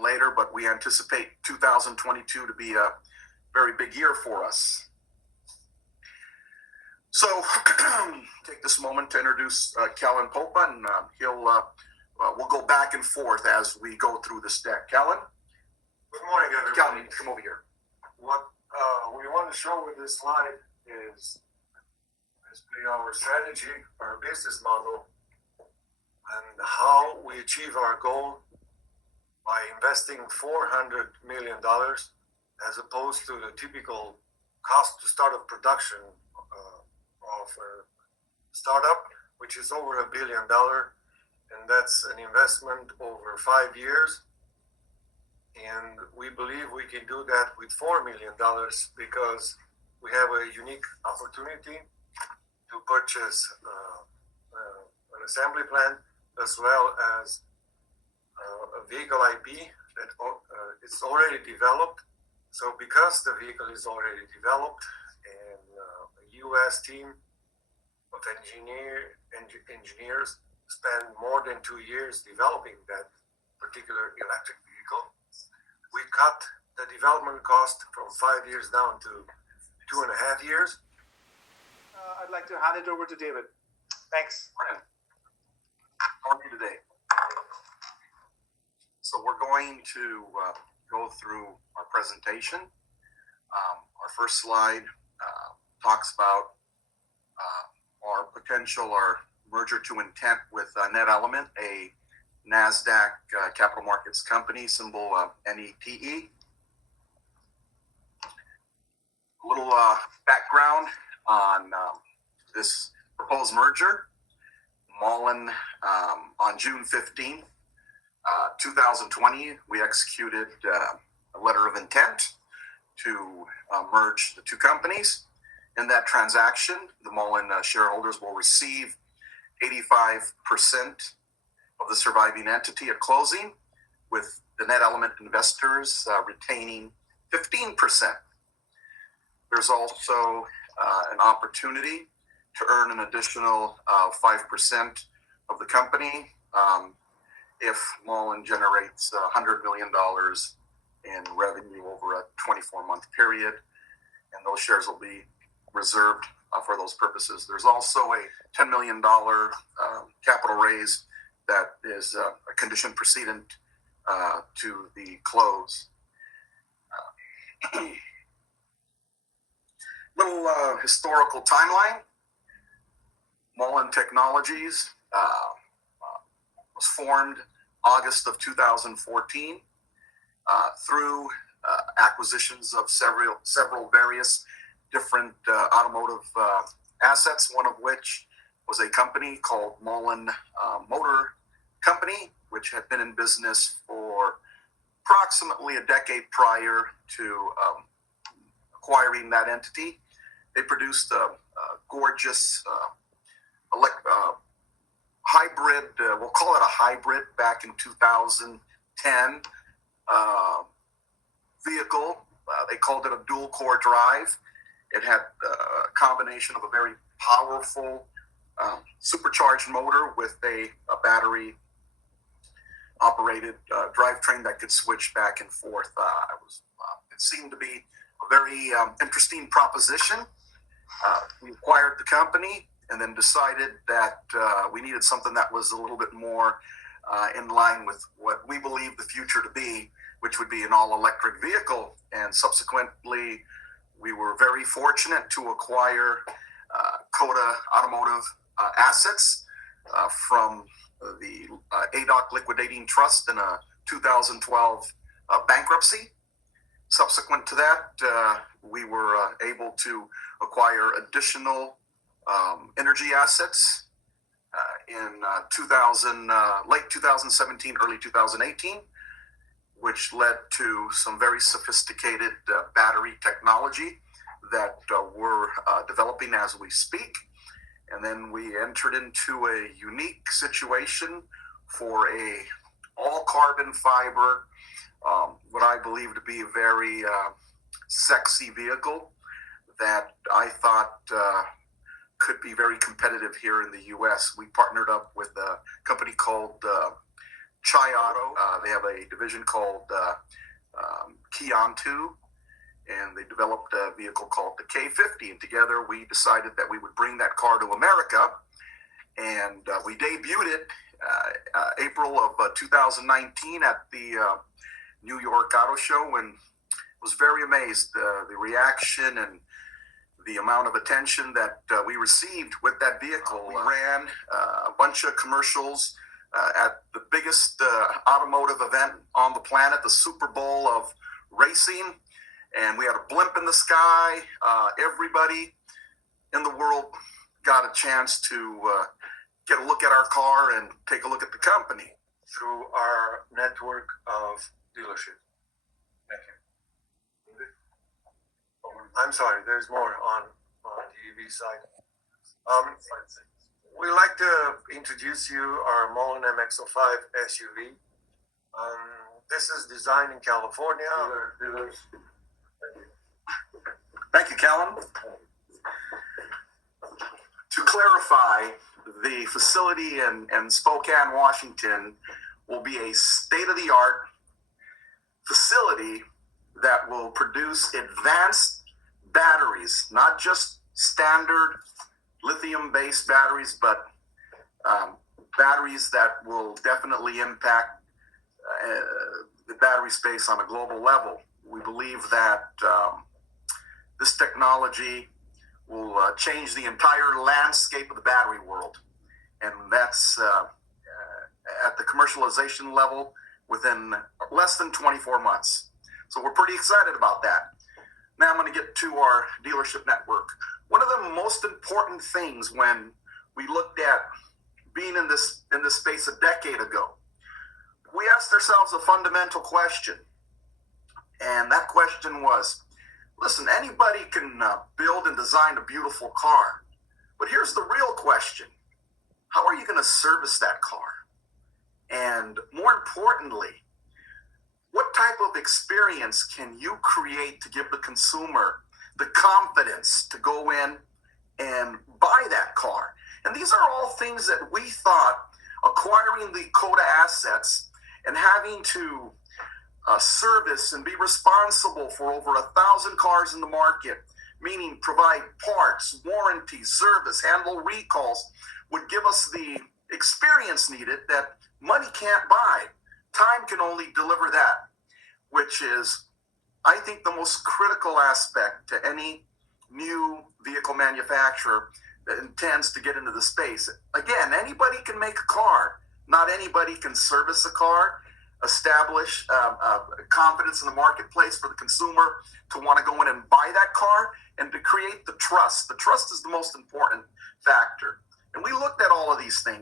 later, but we anticipate 2022 to be a very big year for us. So take this moment to introduce Kellen Popa, and we'll go back and forth as we go through this deck. Kellen? Good morning, everybody. Kellen, come over here. What we want to show with this slide is basically our strategy, our business model, and how we achieve our goal by investing $400 million as opposed to the typical cost to start of production of a startup, which is over $1 billion, and that's an investment over 5 years. And we believe we can do that with $4 million because we have a unique opportunity to purchase an assembly plant as well as a vehicle IP that it's already developed. So because the vehicle is already developed and a U.S. team of engineers spend more than 2 years developing that particular electric vehicle, we cut the development cost from 5 years down to 2.5 years. I'd like to hand it over to David. Thanks. How are you today? So we're going to go through our presentation. Our first slide talks about our potential, our merger to intent with Net Element, a NASDAQ capital markets company, symbol NETE. A little background on this proposed merger. Muln, on June 15th, 2020, we executed a letter of intent to merge the two companies. In that transaction, the Muln shareholders will receive 85% of the surviving entity at closing, with the Net Element investors retaining 15%. There's also an opportunity to earn an additional 5% of the company if Muln generates $100 million in revenue over a 24-month period, and those shares will be reserved for those purposes. There's also a $10 million capital raise that is a condition precedent to the close. Little historical timeline. Muln Technologies was formed August of 2014 through acquisitions of several various different automotive assets, one of which was a company called Muln Motor Company, which had been in business for approximately a decade prior to acquiring that entity. They produced a gorgeous hybrid, we'll call it a hybrid, back in 2010 vehicle. They called it a dual core drive. It had a combination of a very powerful supercharged motor with a battery operated drivetrain that could switch back and forth. It seemed to be a very interesting proposition. We acquired the company and then decided that we needed something that was a little bit more in line with what we believe the future to be, which would be an all-electric vehicle. And subsequently, we were very fortunate to acquire Coda Automotive assets from the ADOC Liquidating Trust in a 2012 bankruptcy. Subsequent to that, we were able to acquire additional energy assets in late 2017, early 2018, which led to some very sophisticated battery technology that we're developing as we speak. And then we entered into a unique situation for a all carbon fiber, what I believe to be a very sexy vehicle that I thought could be very competitive here in the U.S. We partnered up with a company called Chai Auto. They have a division called Kiantu, and they developed a vehicle called the K50. And together we decided that we would bring that car to America, and we debuted it April of 2019 at the New York Autoshow, and was very amazed the reaction and the amount of attention that we received with that vehicle. We ran a bunch of commercials at the biggest automotive event on the planet, the Super Bowl of racing, and we had a blimp in the sky. Everybody in the world got a chance to get a look at our car and take a look at the company through our network of dealerships. Thank you. I'm sorry, there's more on the EV side. We'd like to introduce you our Muln MX-05 SUV. This is designed in California. Dealers. Thank you, Kellen. To clarify, the facility in Spokane, Washington will be a state-of-the-art facility that will produce advanced batteries, not just standard lithium-based batteries, but batteries that will definitely impact the battery space on a global level. We believe that this technology will change the entire landscape of the battery world, and that's at the commercialization level within less than 24 months. So we're pretty excited about that. Now I'm going to get to our dealership network. One of the most important things when we looked at being in this space a decade ago, we asked ourselves a fundamental question, and that question was, listen, anybody can build and design a beautiful car, but here's the real question: how are you going to service that car? And more importantly, what type of experience can you create to give the consumer the confidence to go in and buy that car? And these are all things that we thought acquiring the Coda assets and having to service and be responsible for over 1,000 cars in the market, meaning provide parts, warranty, service, handle recalls, would give us the experience needed that money can't buy. Time can only deliver that, which is, I think, the most critical aspect to any new vehicle manufacturer that intends to get into the space. Again, anybody can make a car. Not anybody can service a car, establish confidence in the marketplace for the consumer to want to go in and buy that car, and to create the trust. The trust is the most important factor. And we looked at all of these things.